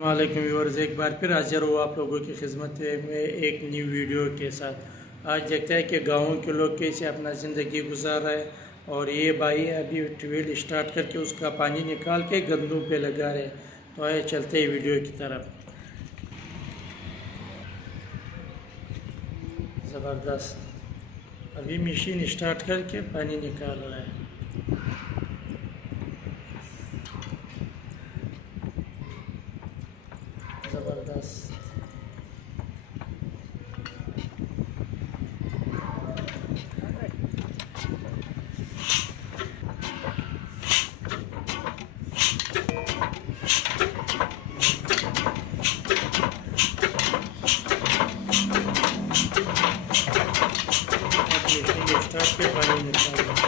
वालेकुम व्यूअर्स, एक बार फिर हाजिर हुआ आप लोगों की खिदमत में एक न्यू वीडियो के साथ। आज देखते हैं कि गाँव के लोग कैसे अपना ज़िंदगी गुजार रहे हैं। और ये भाई अभी ट्यूबवेल स्टार्ट करके उसका पानी निकाल के गंदों पे लगा रहे हैं। तो आए चलते हैं वीडियो की तरफ। ज़बरदस्त, अभी मशीन स्टार्ट करके पानी निकाल रहा है। ज़बरदस्त। मशीन स्टार्ट के पानी निकाल रहा है।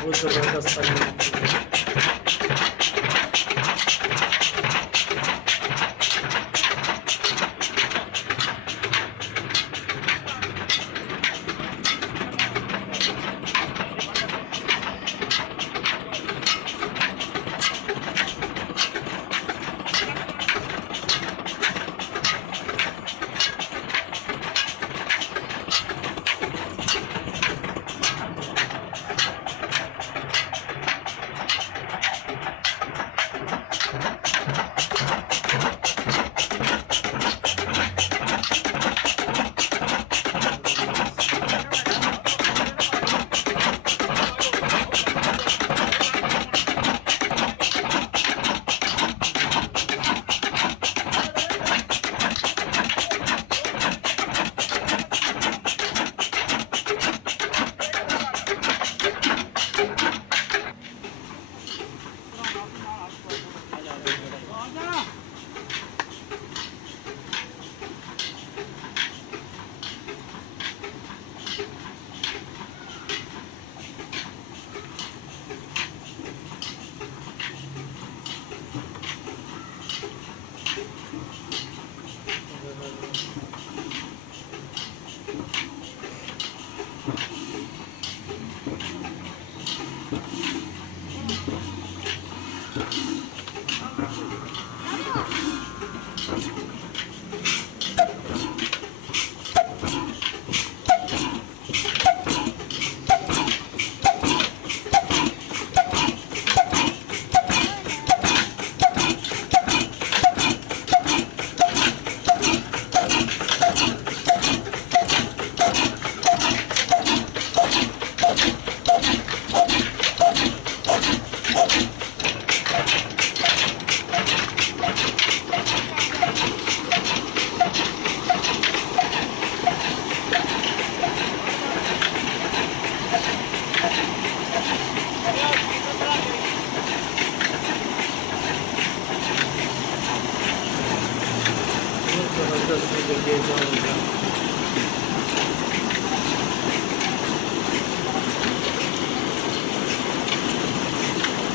बहुत ज़बरदस्त पानी।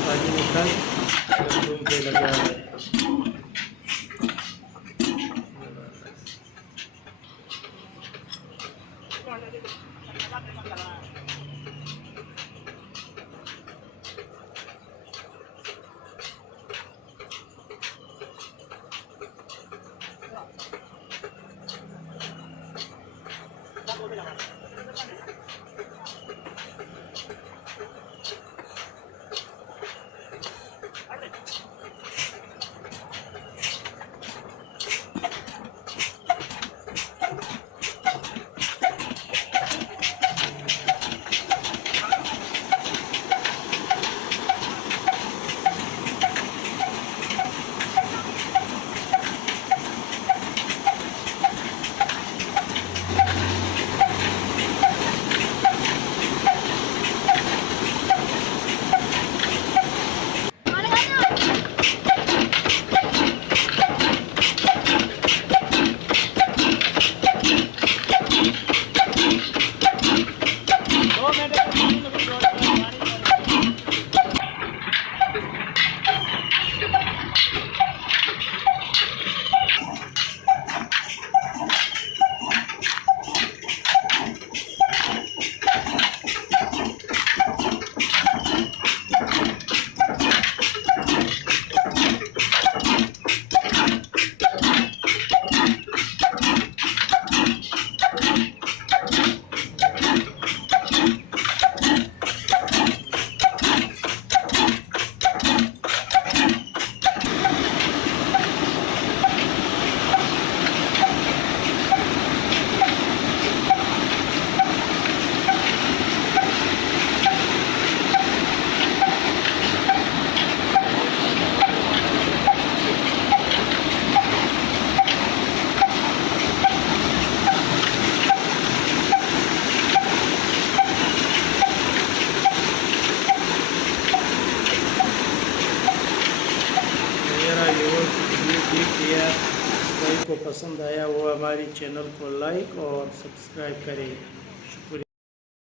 पानी निकाल गंदों पे लगा रहे हैं। शुक्रिया। भाई को पसंद आया वो हमारी चैनल को लाइक और सब्सक्राइब करें।